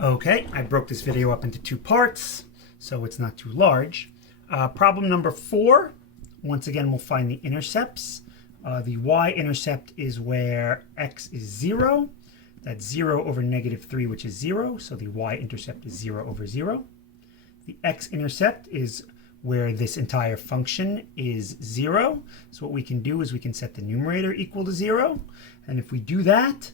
Okay, I broke this video up into two parts, so it's not too large. Problem number 4, once again, we'll find the intercepts. The y-intercept is where x is 0. That's 0 over -3, which is 0, so the y-intercept is 0 over 0. The x-intercept is where this entire function is 0. So what we can do is we can set the numerator equal to 0. And if we do that,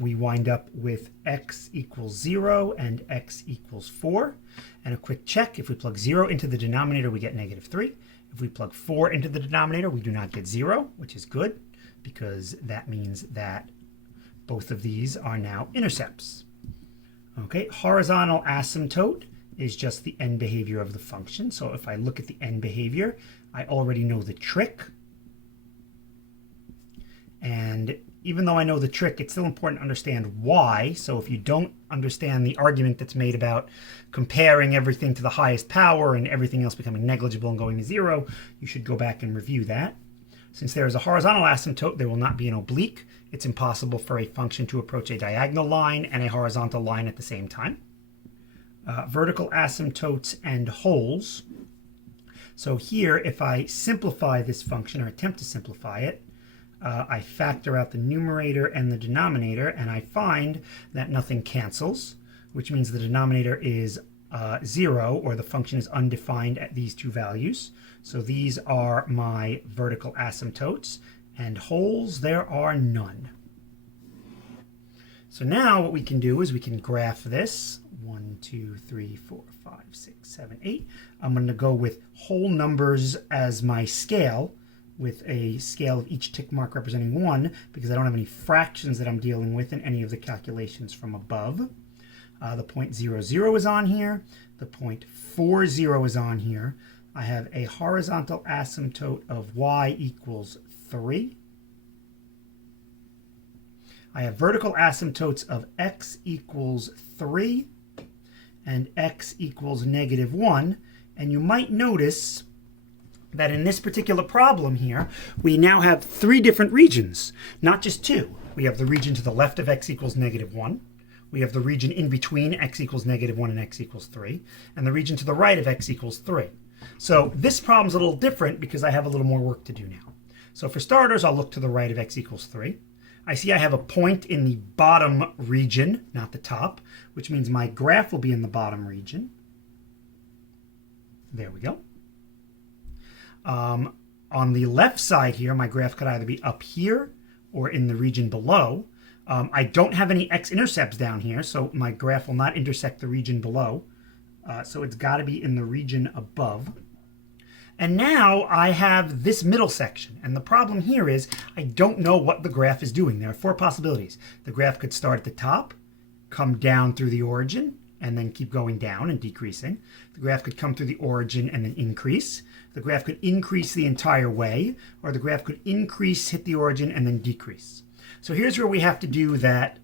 we wind up with x equals 0 and x equals 4. And a quick check, if we plug 0 into the denominator, we get -3. If we plug 4 into the denominator, we do not get 0, which is good, because that means that both of these are now intercepts. Okay, horizontal asymptote is just the end behavior of the function. So if I look at the end behavior, I already know the trick. And even though I know the trick, it's still important to understand why. So if you don't understand the argument that's made about comparing everything to the highest power and everything else becoming negligible and going to 0, you should go back and review that. Since there is a horizontal asymptote, there will not be an oblique. It's impossible for a function to approach a diagonal line and a horizontal line at the same time. Vertical asymptotes and holes. So here, if I simplify this function, or attempt to simplify it, I factor out the numerator and the denominator, and I find that nothing cancels, which means the denominator is 0, or the function is undefined at these two values. So these are my vertical asymptotes, and holes, there are none. So now what we can do is we can graph this. 1, 2, 3, 4, 5, 6, 7, 8. I'm going to go with whole numbers as my scale, with a scale of each tick mark representing 1, because I don't have any fractions that I'm dealing with in any of the calculations from above. The point 0, 0 is on here. The point 4, 0 is on here. I have a horizontal asymptote of y equals 3. I have vertical asymptotes of x equals 3 and x equals -1. And you might notice that in this particular problem here, we now have 3 different regions, not just 2. We have the region to the left of x equals -1. We have the region in between x equals -1 and x equals 3. And the region to the right of x equals 3. So this problem's a little different because I have a little more work to do now. So for starters, I'll look to the right of x equals 3. I see I have a point in the bottom region, not the top, which means my graph will be in the bottom region. There we go. On the left side here, my graph could either be up here or in the region below. I don't have any x-intercepts down here, so my graph will not intersect the region below. So it's got to be in the region above. And now I have this middle section. And the problem here is I don't know what the graph is doing. There are 4 possibilities. The graph could start at the top, come down through the origin, and then keep going down and decreasing. The graph could come through the origin and then increase. The graph could increase the entire way, or the graph could increase, hit the origin, and then decrease. So here's where we have to do that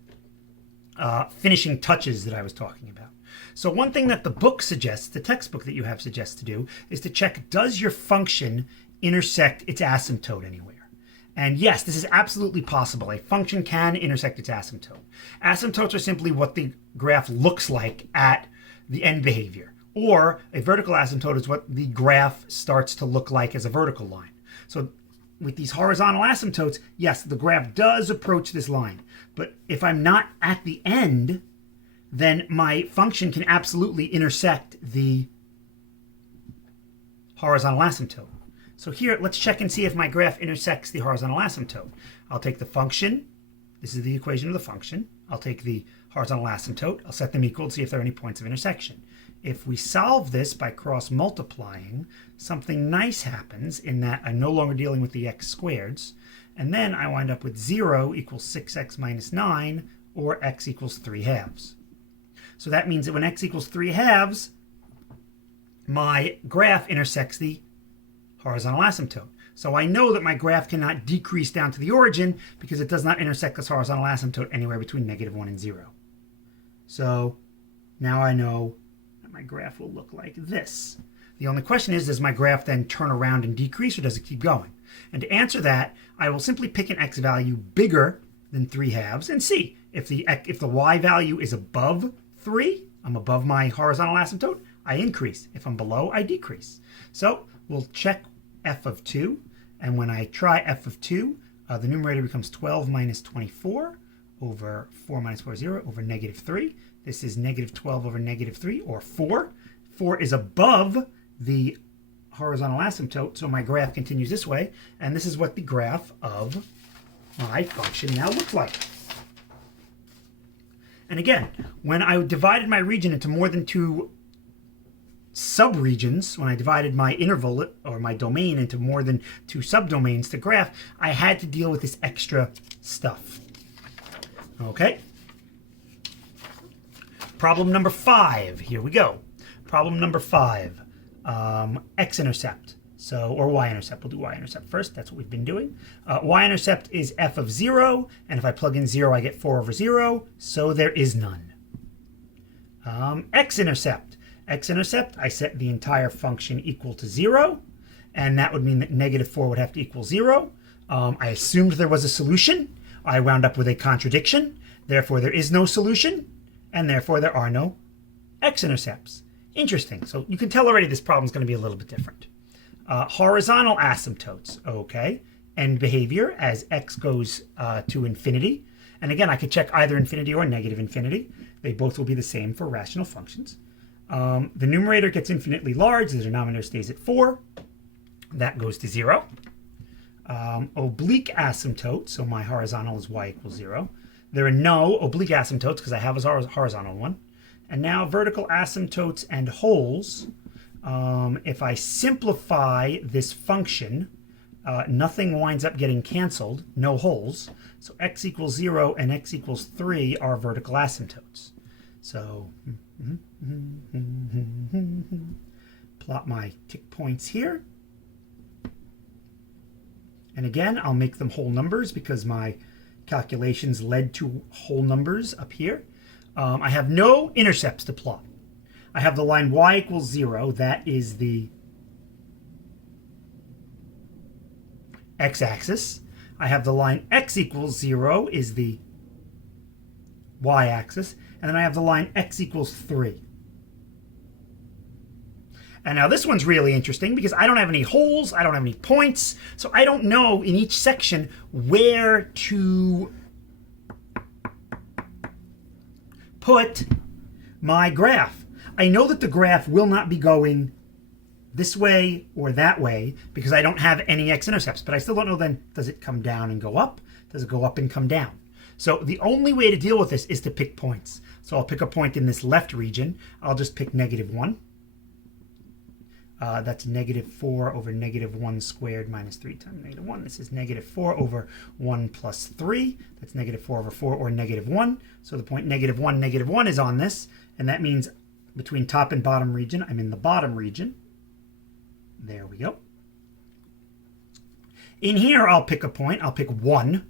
finishing touches that I was talking about. So one thing that the book suggests, the textbook that you have suggests to do, is to check, does your function intersect its asymptote anywhere? And yes, this is absolutely possible. A function can intersect its asymptote. Asymptotes are simply what the graph looks like at the end behavior. Or a vertical asymptote is what the graph starts to look like as a vertical line. So with these horizontal asymptotes, yes, the graph does approach this line. But if I'm not at the end, then my function can absolutely intersect the horizontal asymptote. So here, let's check and see if my graph intersects the horizontal asymptote. I'll take the function. This is the equation of the function. I'll take the horizontal asymptote. I'll set them equal to see if there are any points of intersection. If we solve this by cross-multiplying, something nice happens in that I'm no longer dealing with the x squareds. And then I wind up with 0 equals 6x minus 9, or x equals 3/2. So that means that when x equals 3/2, my graph intersects the horizontal asymptote. So I know that my graph cannot decrease down to the origin because it does not intersect this horizontal asymptote anywhere between -1 and 0. So now I know that my graph will look like this. The only question is, does my graph then turn around and decrease, or does it keep going? And to answer that, I will simply pick an x value bigger than 3/2 and see If the y value is above 3, I'm above my horizontal asymptote, I increase. If I'm below, I decrease. So we'll check f of 2. And when I try f of 2, the numerator becomes 12 minus 24 over 4 minus 4 is 0 over negative 3. This is negative 12 over negative 3, or 4. 4 is above the horizontal asymptote, so my graph continues this way. And this is what the graph of my function now looks like. And again, when I divided my region into more than 2 subregions, when I divided my interval or my domain into more than 2 subdomains to graph, I had to deal with this extra stuff. Okay. Problem number 5. Here we go. Problem number 5. X-intercept. So, or y-intercept. We'll do y-intercept first. That's what we've been doing. Y-intercept is f of 0, and if I plug in 0, I get 4 over 0, so there is none. X-intercept. X-intercept, I set the entire function equal to 0, and that would mean that negative 4 would have to equal 0. I assumed there was a solution. I wound up with a contradiction. Therefore, there is no solution, and therefore there are no x-intercepts. Interesting. So you can tell already this problem is going to be a little bit different. Horizontal asymptotes, okay. End behavior as x goes to infinity. And again, I could check either infinity or negative infinity. They both will be the same for rational functions. The numerator gets infinitely large. The denominator stays at 4. That goes to 0. Oblique asymptote, so my horizontal is y equals 0. There are no oblique asymptotes because I have a horizontal one. And now vertical asymptotes and holes. If I simplify this function, nothing winds up getting canceled, no holes. So x equals 0 and x equals 3 are vertical asymptotes. So plot my tick points here. And again, I'll make them whole numbers because my calculations led to whole numbers up here. I have no intercepts to plot. I have the line y equals 0. That is the x-axis. I have the line x equals 0 is the y-axis. And then I have the line x equals 3. And now this one's really interesting because I don't have any holes, I don't have any points, so I don't know in each section where to put my graph. I know that the graph will not be going this way or that way because I don't have any x-intercepts, but I still don't know then, does it come down and go up? Does it go up and come down? So the only way to deal with this is to pick points. So I'll pick a point in this left region. I'll just pick negative 1. That's negative 4 over negative 1 squared minus 3 times negative 1. This is negative 4 over 1 plus 3. That's negative 4 over 4 or negative 1. So the point negative 1 is on this. And that means between top and bottom region, I'm in the bottom region. There we go. In here, I'll pick a point. I'll pick 1.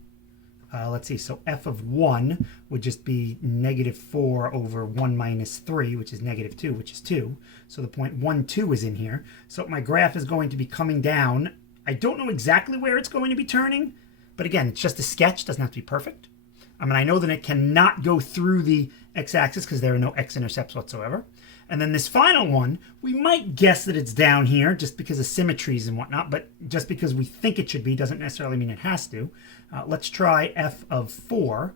Let's see, so f of 1 would just be negative 4 over 1 minus 3, which is negative 2, which is 2. So the point 1, 2 is in here. So my graph is going to be coming down. I don't know exactly where it's going to be turning, but again, it's just a sketch. Doesn't have to be perfect. I mean, I know that it cannot go through the x-axis because there are no x-intercepts whatsoever. And then this final one, we might guess that it's down here just because of symmetries and whatnot, but just because we think it should be doesn't necessarily mean it has to. Let's try f of 4.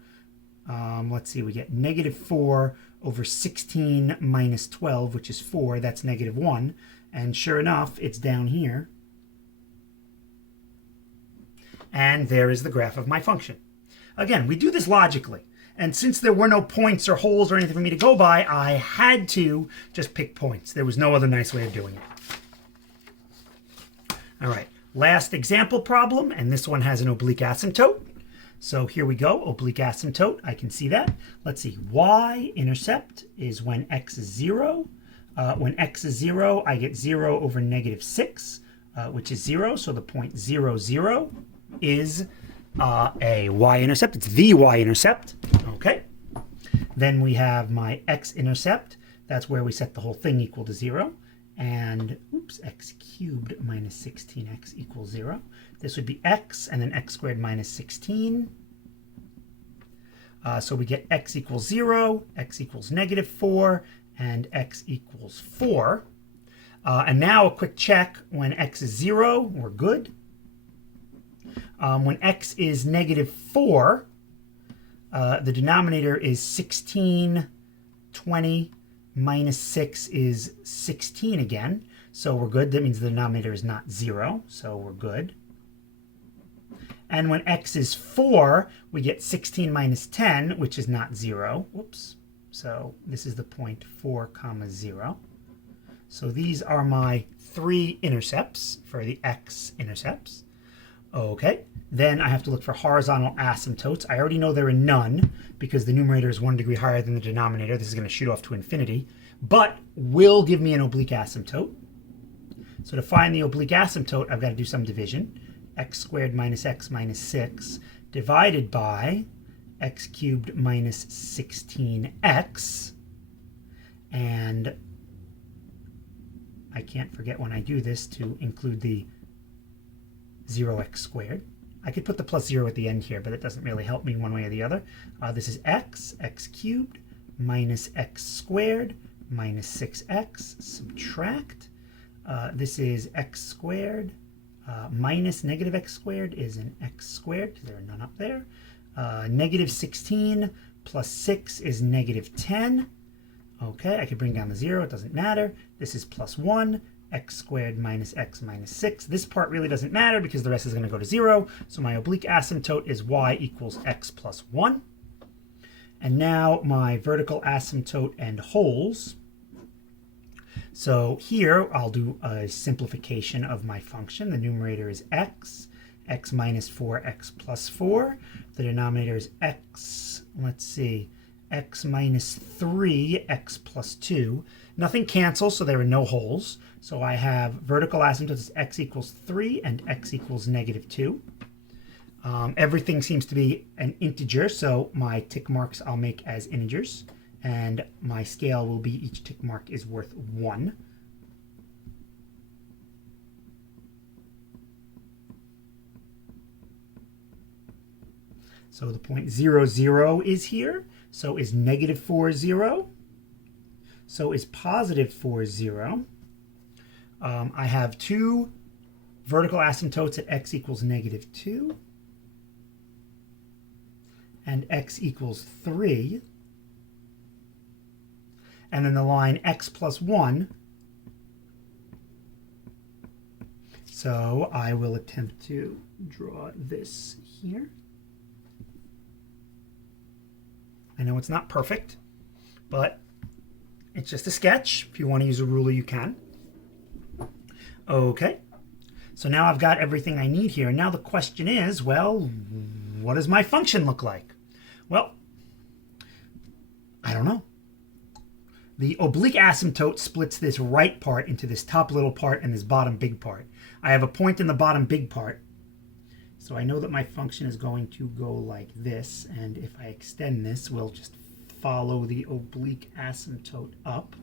Let's see, we get negative 4 over 16 minus 12, which is 4. That's negative 1. And sure enough, it's down here. And there is the graph of my function. Again, we do this logically. And since there were no points or holes or anything for me to go by, I had to just pick points. There was no other nice way of doing it. All right, last example problem, and this one has an oblique asymptote. So here we go, oblique asymptote. I can see that. Let's see, y-intercept is when x is 0. When x is 0, I get 0 over negative 6, which is 0. So the point 0, 0 is a y-intercept. It's the y-intercept. Okay. Then we have my x-intercept. That's where we set the whole thing equal to 0. And, oops, x cubed minus 16x equals 0. This would be x, and then x squared minus 16. So we get x equals 0, x equals -4, and x equals 4. And now a quick check. When x is 0, we're good. When x is -4, the denominator is 16, 20, minus 6 is 16 again. So we're good. That means the denominator is not 0. So we're good. And when x is 4, we get 16 minus 10, which is not 0. Whoops. So this is the point 4, comma 0. So these are my 3 intercepts for the x-intercepts. Okay, then I have to look for horizontal asymptotes. I already know there are none because the numerator is 1 degree higher than the denominator. This is going to shoot off to infinity, but will give me an oblique asymptote. So to find the oblique asymptote, I've got to do some division. X squared minus x minus 6 divided by x cubed minus 16x. And I can't forget when I do this to include the 0x squared. I could put the plus 0 at the end here, but it doesn't really help me one way or the other. This is x cubed minus x squared minus 6x, subtract. This is x squared minus negative x squared is an x squared, because there are none up there. Negative 16 plus 6 is negative 10. Okay, I could bring down the 0, it doesn't matter. This is plus 1. X squared minus x minus 6. This part really doesn't matter because the rest is going to go to 0. So my oblique asymptote is y equals x plus 1. And now my vertical asymptote and holes. So here I'll do a simplification of my function. The numerator is x minus 4, x plus 4. The denominator is x, let's see, x minus 3, x plus 2. Nothing cancels, so there are no holes. So I have vertical asymptotes x equals 3 and x equals -2. Everything seems to be an integer, so my tick marks I'll make as integers. And my scale will be each tick mark is worth 1. So the point 0, 0 is here. So is -4, 0. So is positive 4, 0. I have 2 vertical asymptotes at x equals -2 and x equals 3. And then the line x plus 1. So I will attempt to draw this here. I know it's not perfect, but it's just a sketch. If you want to use a ruler, you can. Okay, so now I've got everything I need here. Now the question is, well, what does my function look like? Well, I don't know. The oblique asymptote splits this right part into this top little part and this bottom big part. I have a point in the bottom big part, so I know that my function is going to go like this, and if I extend this, we'll just follow the oblique asymptote up.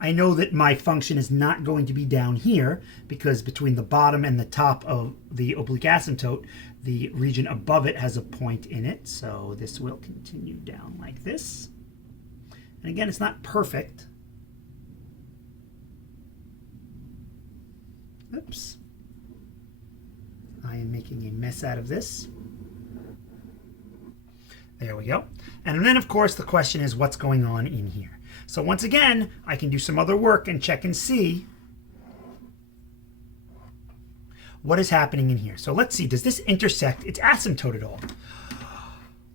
I know that my function is not going to be down here because between the bottom and the top of the oblique asymptote, the region above it has a point in it. So this will continue down like this. And again, it's not perfect. Oops. I am making a mess out of this. There we go. And then, of course, the question is what's going on in here. So once again, I can do some other work and check and see what is happening in here. So let's see, does this intersect its asymptote at all?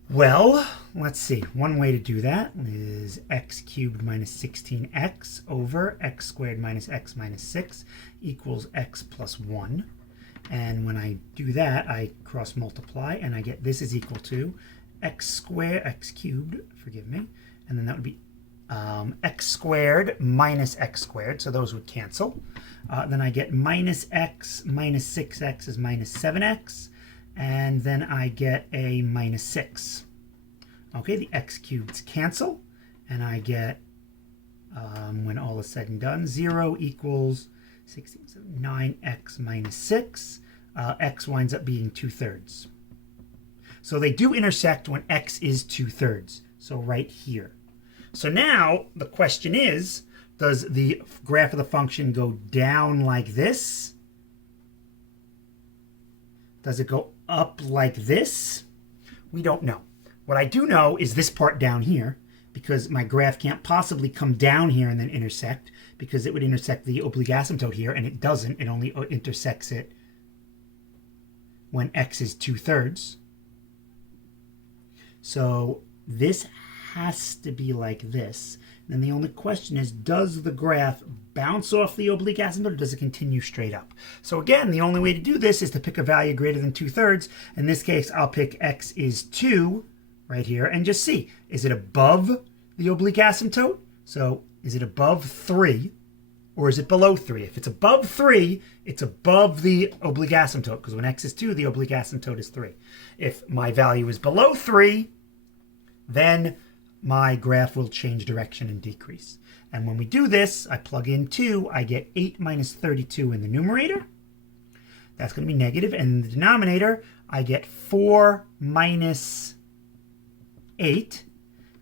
Well, let's see. One way to do that is x cubed minus 16x over x squared minus x minus 6 equals x plus 1. And when I do that, I cross multiply and I get this is equal to x cubed, forgive me, and then that would be x squared minus x squared, so those would cancel. Then I get minus x minus 6x is minus 7x, and then I get a minus 6. Okay, the x cubeds cancel, and I get, when all is said and done, 0 equals 16, 9x minus 6. X winds up being 2/3. So they do intersect when x is 2/3. So right here. So now the question is, does the graph of the function go down like this? Does it go up like this? We don't know. What I do know is this part down here, because my graph can't possibly come down here and then intersect, because it would intersect the oblique asymptote here, and it doesn't. It only intersects it when x is 2/3. So this has to be like this. Then the only question is, does the graph bounce off the oblique asymptote or does it continue straight up? So again, the only way to do this is to pick a value greater than 2/3. In this case, I'll pick x is 2 right here and just see, is it above the oblique asymptote? So is it above 3 or is it below 3? If it's above 3, it's above the oblique asymptote, because when x is 2, the oblique asymptote is 3. If my value is below 3, then my graph will change direction and decrease. And when we do this, I plug in 2, I get 8 minus 32 in the numerator. That's going to be negative. And in the denominator, I get 4 minus 8.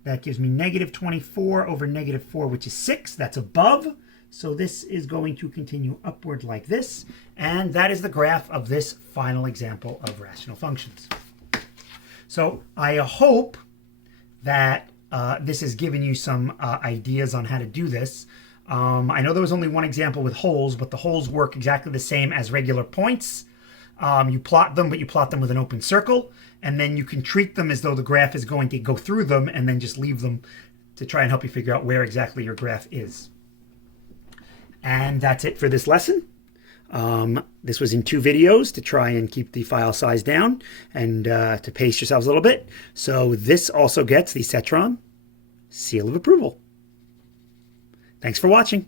That gives me negative 24 over negative 4, which is 6. That's above. So this is going to continue upward like this. And that is the graph of this final example of rational functions. So I hope that this has given you some ideas on how to do this. I know there was only one example with holes, but the holes work exactly the same as regular points. You plot them, but you plot them with an open circle, and then you can treat them as though the graph is going to go through them and then just leave them to try and help you figure out where exactly your graph is. And that's it for this lesson. This was in 2 videos to try and keep the file size down and to pace yourselves a little bit. So this also gets the Cetron seal of approval. Thanks for watching.